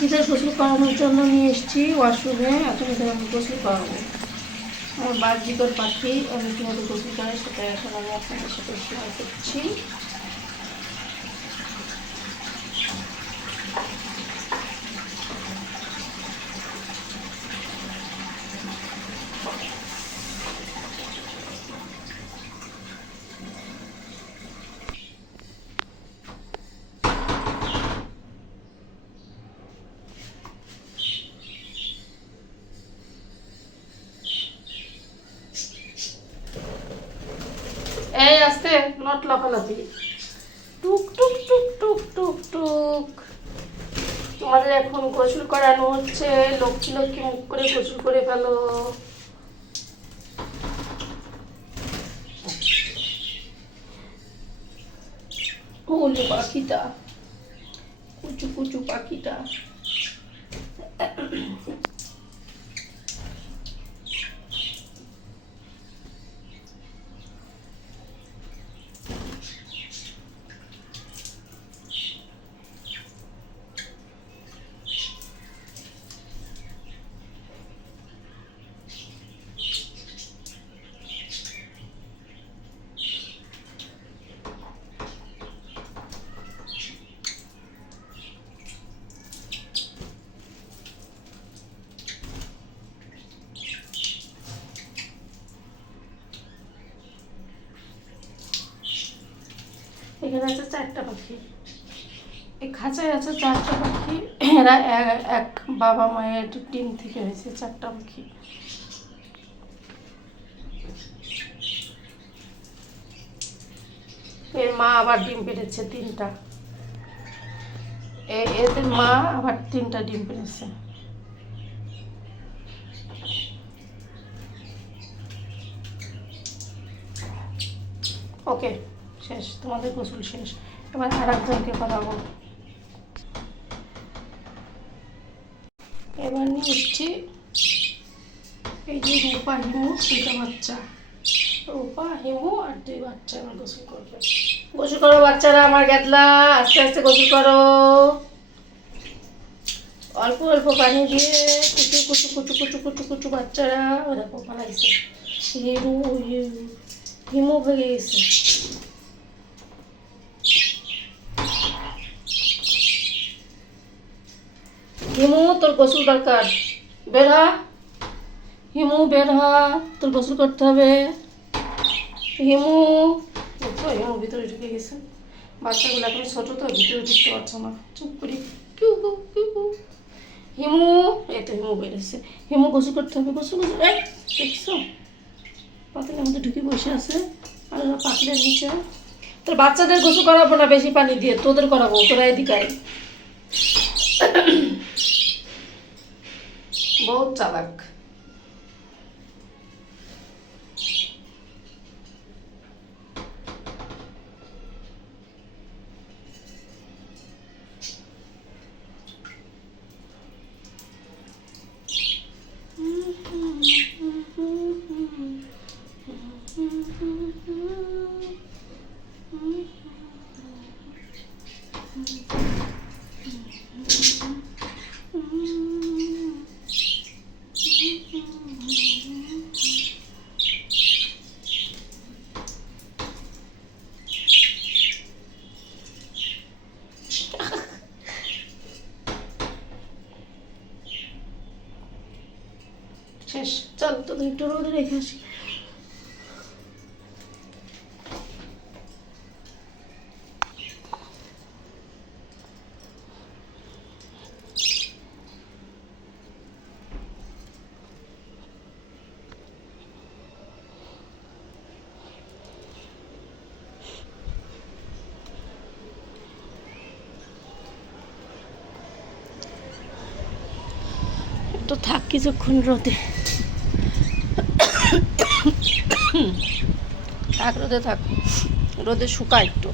পাখিদের গোসল করানোর জন্য নিয়ে এসেছি ওয়াশরুমে এখন এদের আমি গোসল করাবো। আমার বাহ্যিকর পাখি আমি কীভাবে গোসল করে সেটা এখন আমি আপনাদের সাথে শেয়ার করছি। এই আস্তে নট লাফালাফি। টুক টুক টুক টুক টুক টুক। তোমাদের এখন গোসল করানো হচ্ছে, লক্ষ্মী লক্ষ্মী মুখ করে গোসল করে ফেলো। ওলে পাখিটা। কুচু কুচু পাখিটা। এখানে আছে চারটা পাখি। এই খাঁচায় আছে চারটা পাখি। এরা এক বাবা মায়ের টিম থেকে হয়েছে চারটা পাখি। এর মা আবার ডিম পেড়েছে তিনটা। এদের মা আবার তিনটা ডিম পেড়েছে। ওকে। শেষ, তোমাদের গোসল শেষ। এবার আর একজনকে করাবো এবার নিয়ে এসছি এই যে রূপা, হিমু দুটো বাচ্চা। রূপা, হিমু আর দুই বাচ্চা আমার গোসল করবে। গোসল করো বাচ্চারা, আমার গেতলা আস্তে আস্তে গোসল করো। অল্প অল্প পানি দিয়ে কুচু কুচু কুচু কুচু কুচু কুচু বাচ্চারা ও দেখো পালাইছে। হিমু হিমু হয়ে গেছে হিমু তোর গোসল দরকার। বের হ। হিমু, বের হ। তোর গোসল করতে হবে। হিমু। দেখছ হিমু ভিতরে ঢুকে গেছে। বাচ্চাগুলো এখন ছোটো তো, ভিতরে ঢুকতে পারছ না। চুপ করি। Q Q Q. হিমু, এই তো হিমু বেরোচ্ছে হিমু, গোসল করতে হবে। গোসল গোসল। এই, দেখছ? পাতিলের মধ্যে ঢুকে বসে আছে। আর পাতিলের নিচে। তোর বাচ্চাদের গোসল করাবো না বেশি পানি দিয়ে? তোদের করাবো, তোরা এদিকে boltalık. Mm-hmm. শেষ। চল তোদের একটু রোদে রেখে আসি। একটু থাক কিছুক্ষণ রোদে। থাক রোদে থাক। রোদে শুকা একটু।